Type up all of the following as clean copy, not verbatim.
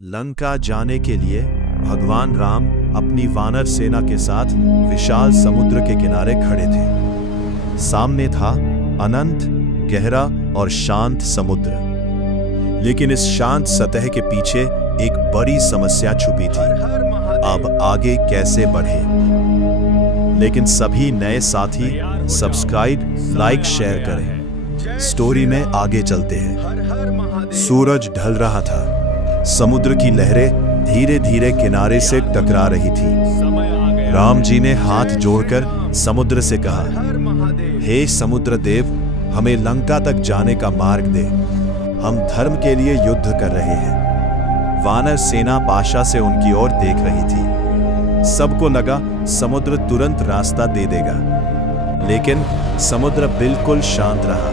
लंका जाने के लिए भगवान राम अपनी वानर सेना के साथ विशाल समुद्र के किनारे खड़े थे। सामने था अनंत, गहरा और शांत समुद्र। लेकिन इस शांत सतह के पीछे एक बड़ी समस्या छुपी थी। अब आगे कैसे बढ़े? लेकिन सभी नए साथी सब्सक्राइब, लाइक, शेयर करें। स्टोरी में आगे चलते हैं। सूरज ढल रहा था। समुद्र की लहरें धीरे धीरे किनारे से टकरा रही थी। राम जी ने हाथ जोड़कर समुद्र से कहा, हे समुद्र देव, हमें लंका तक जाने का मार्ग दे। हम धर्म के लिए युद्ध कर रहे हैं। वानर सेना आशा से उनकी ओर देख रही थी। सबको लगा समुद्र तुरंत रास्ता दे देगा, लेकिन समुद्र बिल्कुल शांत रहा।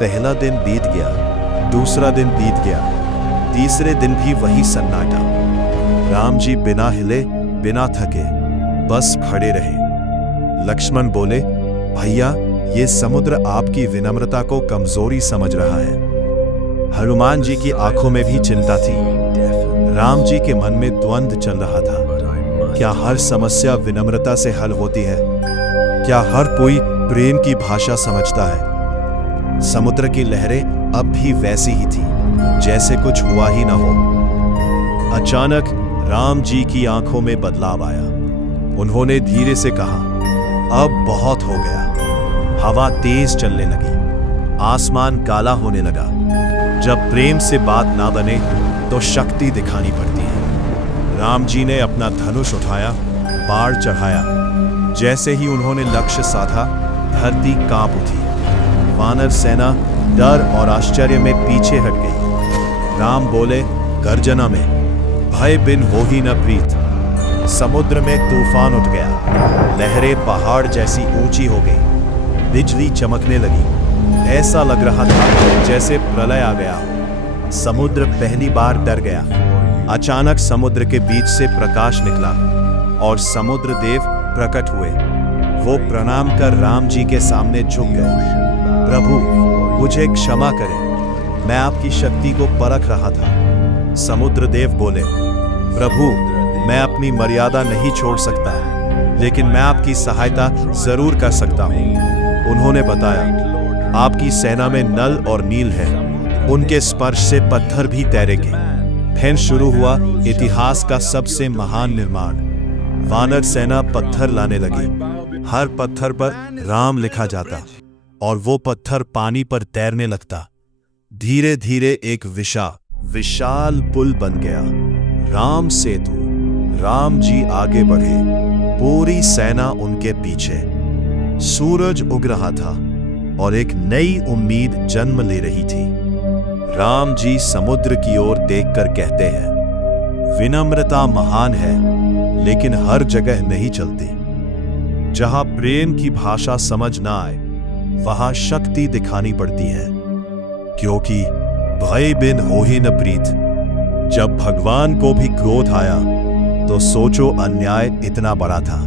पहला दिन बीत गया, दूसरा दिन बीत गया, तीसरे दिन भी वही सन्नाटा। राम जी बिना हिले, बिना थके बस खड़े रहे। लक्ष्मण बोले, भैया, ये समुद्र आपकी विनम्रता को कमजोरी समझ रहा है। हनुमान जी की आंखों में भी चिंता थी। राम जी के मन में द्वंद्व चल रहा था। क्या हर समस्या विनम्रता से हल होती है? क्या हर कोई प्रेम की भाषा समझता है? समुद्र की लहरें अब भी वैसी ही थी, जैसे कुछ हुआ ही ना हो। अचानक राम जी की आंखों में बदलाव आया। उन्होंने धीरे से कहा, अब बहुत हो गया। हवा तेज चलने लगी, आसमान काला होने लगा। जब प्रेम से बात ना बने तो शक्ति दिखानी पड़ती है। राम जी ने अपना धनुष उठाया, बाण चढ़ाया। जैसे ही उन्होंने लक्ष्य साधा, धरती कांप उठी। वानर सेना डर और आश्चर्य में पीछे हट गई। राम बोले गर्जना में, भय बिन हो ही न प्रीत। समुद्र में तूफान उठ गया। लहरें पहाड़ जैसी ऊंची हो गई। बिजली चमकने लगी। ऐसा लग रहा था जैसे प्रलय आ गया हो। समुद्र पहली बार डर गया। अचानक समुद्र के बीच से प्रकाश निकला और समुद्र देव प्रकट हुए। वो प्रणाम कर राम जी के सामने झुक गए। प्रभु, मुझे क्षमा करें, मैं आपकी शक्ति को परख रहा था। समुद्र देव बोले, प्रभु, मैं अपनी मर्यादा नहीं छोड़ सकता, लेकिन मैं आपकी सहायता जरूर कर सकता हूँ। उन्होंने बताया, आपकी सेना में नल और नील है, उनके स्पर्श से पत्थर भी तैरेंगे। फिर शुरू हुआ इतिहास का सबसे महान निर्माण। वानर सेना पत्थर लाने लगी। हर पत्थर पर राम लिखा जाता और वो पत्थर पानी पर तैरने लगता। धीरे धीरे एक विशाल पुल बन गया। राम सेतु। राम जी आगे बढ़े, पूरी सेना उनके पीछे। सूरज उग रहा था और एक नई उम्मीद जन्म ले रही थी। राम जी समुद्र की ओर देखकर कहते हैं, विनम्रता महान है, लेकिन हर जगह नहीं चलती। जहां प्रेम की भाषा समझ ना आए, वहां शक्ति दिखानी पड़ती है, क्योंकि भय बिन हो ही न प्रीत। जब भगवान को भी क्रोध आया तो सोचो अन्याय इतना बड़ा था।